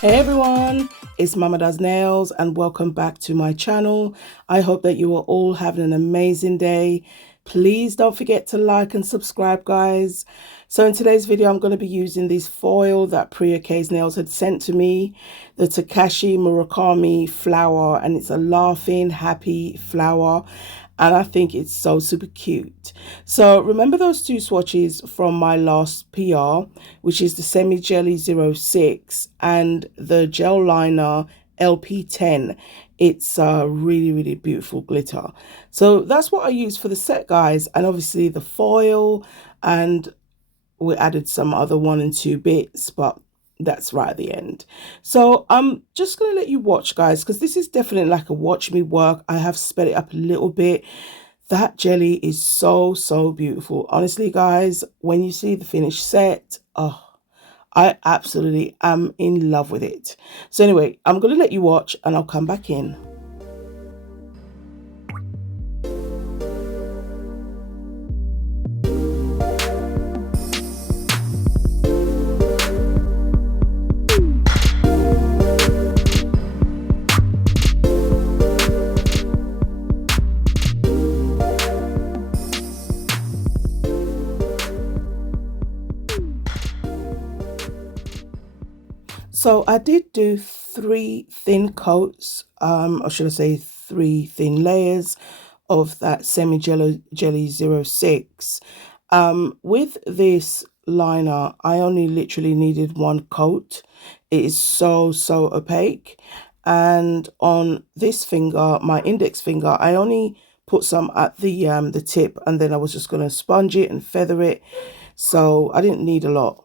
Hey everyone, it's Mama Does Nails and welcome back to my channel. I hope that you are all having an amazing day. Please don't forget to like and subscribe, guys. So in today's video, I'm going to be using this foil that Priya K's Nails had sent to me, the Takeshi Murakami Flower, and it's a laughing, happy flower. And I think it's so super cute. So remember those two swatches from my last PR, which is the Semi Jelly 06 and the Gel Liner LP10. It's a really, really beautiful glitter. So that's what I use for the set, guys. And obviously the foil, and we added some other 1 and 2 bits, but that's right at the end. So I'm just going to let you watch, guys, because this is definitely like a watch me work. I have sped it up a little bit. That jelly is so, so beautiful. Honestly, guys, when you see the finished set, oh, I absolutely am in love with it. So anyway, I'm going to let you watch and I'll come back in. So I did do 3 thin coats, or should I say 3 thin layers of that Semi Jelly 06. With this liner, I only literally needed 1 coat. It is so, so opaque. And on this finger, my index finger, I only put some at the tip, and then I was just going to sponge it and feather it. So I didn't need a lot.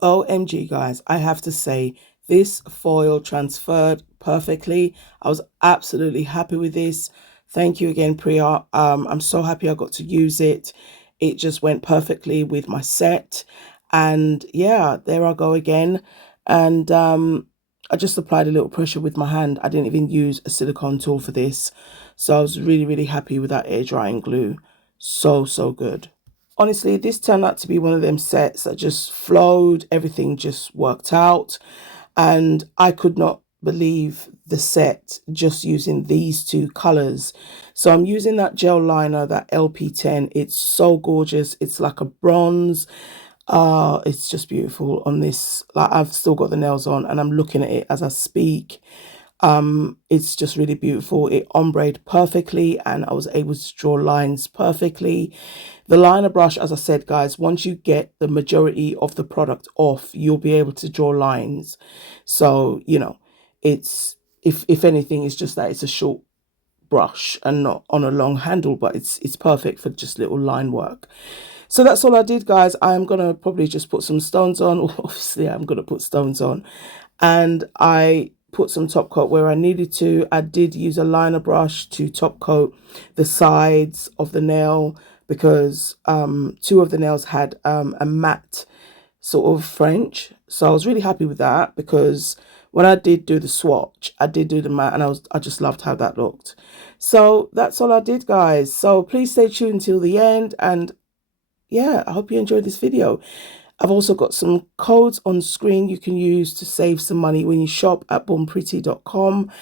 OMG, guys, I have to say, this foil transferred perfectly. I was absolutely happy with this. Thank you again, Priya. I'm so happy I got to use it. It just went perfectly with my set. And yeah, there I go again. And I just applied a little pressure with my hand. I didn't even use a silicone tool for this. So I was really, really happy with that air drying glue. So, so good. Honestly, this turned out to be one of them sets that just flowed. Everything just worked out. And I could not believe the set just using these 2 colors. So I'm using that gel liner, that LP10. It's so gorgeous. It's like a bronze. It's just beautiful on this. Like, I've still got the nails on and I'm looking at it as I speak. It's just really beautiful. It ombreed perfectly and I was able to draw lines perfectly. The liner brush, as I said, guys, once you get the majority of the product off, you'll be able to draw lines. So, you know, it's, if anything, it's just that it's a short brush and not on a long handle, but it's perfect for just little line work. So that's all I did, guys. I'm going to probably just put some stones on. Obviously, I'm going to put stones on. And I put some top coat where I needed to. I did use a liner brush to top coat the sides of the nail because 2 of the nails had a matte sort of French. So I was really happy with that because when I did do the swatch, I did do the matte and I just loved how that looked. So that's all I did, guys. So please stay tuned until the end, and yeah, I hope you enjoyed this video. I've also got some codes on screen you can use to save some money when you shop at bornpretty.com.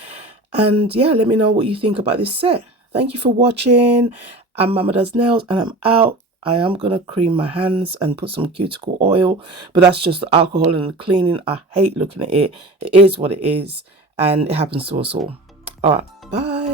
And yeah, let me know what you think about this set. Thank you for watching. I'm Mama Does Nails and I'm out. I am going to cream my hands and put some cuticle oil, but that's just the alcohol and the cleaning. I hate looking at it. It is what it is, and it happens to us all. All right, bye.